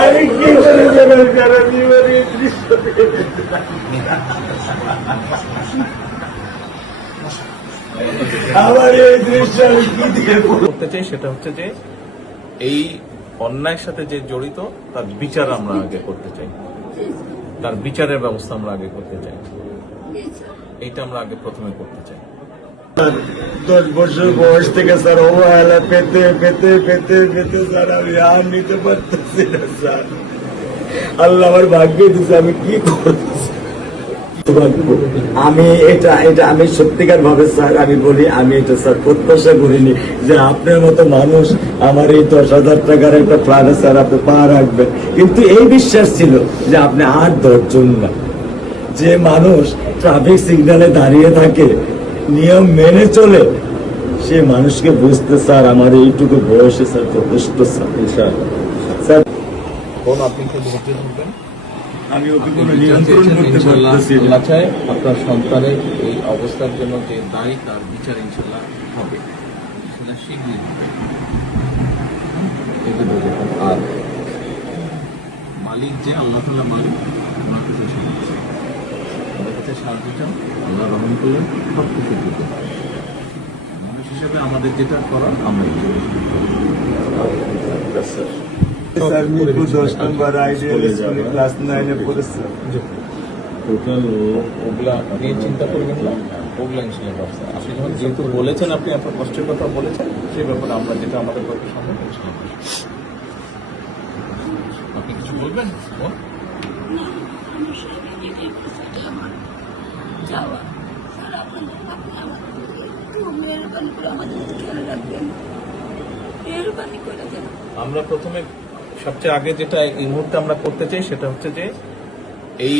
আমি কি করে জানার কারণ আমার এই দৃশ্য আমি কি দিয়ে করতে চাই সেটা হচ্ছে যে এই অন্যায়ের সাথে যে জড়িত তার বিচার আমরা আগে করতে চাই, তার বিচারের ব্যবস্থা আমরা আগে করতে চাই, এইটা আমরা আগে প্রথমে করতে চাই। 10 বছর বয়স থেকে স্যার অবহেলা পেতে পেতে পেতে পেতে স্যার আমি আর নিতে পারতেছি না স্যার। আল্লাহ আমার ভাগ্যে দিচ্ছে, আমি কি করতেছি। আমি এটা আমি সত্যিকার ভাবে স্যার আমি বলি, আমি এটা স্যার প্রত্যাশা করিনি যে আপনার মতো মানুষ আমার এই 10,000 টাকার একটা প্ল্যানে স্যার আপনি পা রাখবেন, কিন্তু এই বিশ্বাস ছিল যে আপনি আর 10 জন না। যে মানুষ ট্রাফিক সিগন্যালে দাঁড়িয়ে থাকে, নিয়ম মেনে চলে, সে মানুষকে বুঝতে স্যার আমার এইটুকু বয়সে স্যার যথেষ্ট স্যার। আপনি একটু ধৈর্য ধরবেন, আমি ওকে কোনো নিয়ন্ত্রণ করতে পারতেছি না। আল্লাহ চায় আপনার সন্তানের এই অবস্থার জন্য যে দায়ী তার বিচার ইনশাল্লাহ হবে, সেটা শীঘ্রই হবে। আর মালিক যে আল্লাহ তাআলা মালিক, ওনার কাছে সাহায্য চাই, ওনার কাছে সাহায্য চাও, আল্লাহ রহম করলেন সব কিছু দিতে পারে। মানুষ হিসেবে আমাদের যেটা করার আমরা স্যার মিরপুর 10 নম্বর আইডিয়াল স্কুলে ক্লাস 9 এ পড়েছে। টোটাল ওগুলা নিয়ে চিন্তা করবেন না, ওগুলা ইনশাল্লাহ ব্যবস্থা। আপনি যখন যেহেতু বলেছেন, আপনি আপনার কষ্টের কথা বলেছেন, সেই ব্যাপারে আমরা যেটা আমাদের পক্ষে সম্ভব ইনশাল্লাহ। আপনি কিছু বলবেন? আমরা প্রথমে সবচেয়ে আগে যেটা এই মুহূর্তে আমরা করতে চাই সেটা হচ্ছে যে এই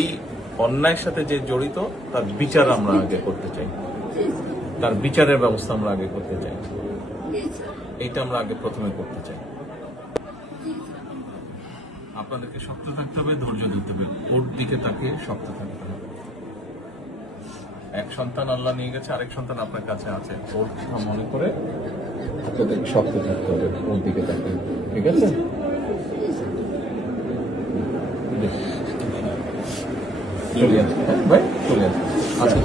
অন্যায়ের সাথে যে জড়িত তার বিচার আমরা আগে করতে চাই, তার বিচারের ব্যবস্থা আমরা আগে করতে চাই, এইটা আমরা আগে প্রথমে করতে চাই। আপনাদেরকে শক্ত থাকতে হবে, ধৈর্য ধরতে হবে, ওর দিকে তাকে শক্ত থাকতে হবে। এক সন্তান আল্লাহ নিয়ে গেছে, আরেক সন্তান আপনার কাছে আছে, ওর কথা মনে করে আপনাদেরকে শক্ত থাকতে হবে, ওর দিকে তাকে। ঠিক আছে? চলে আসবে, ভাই চলে আসবে।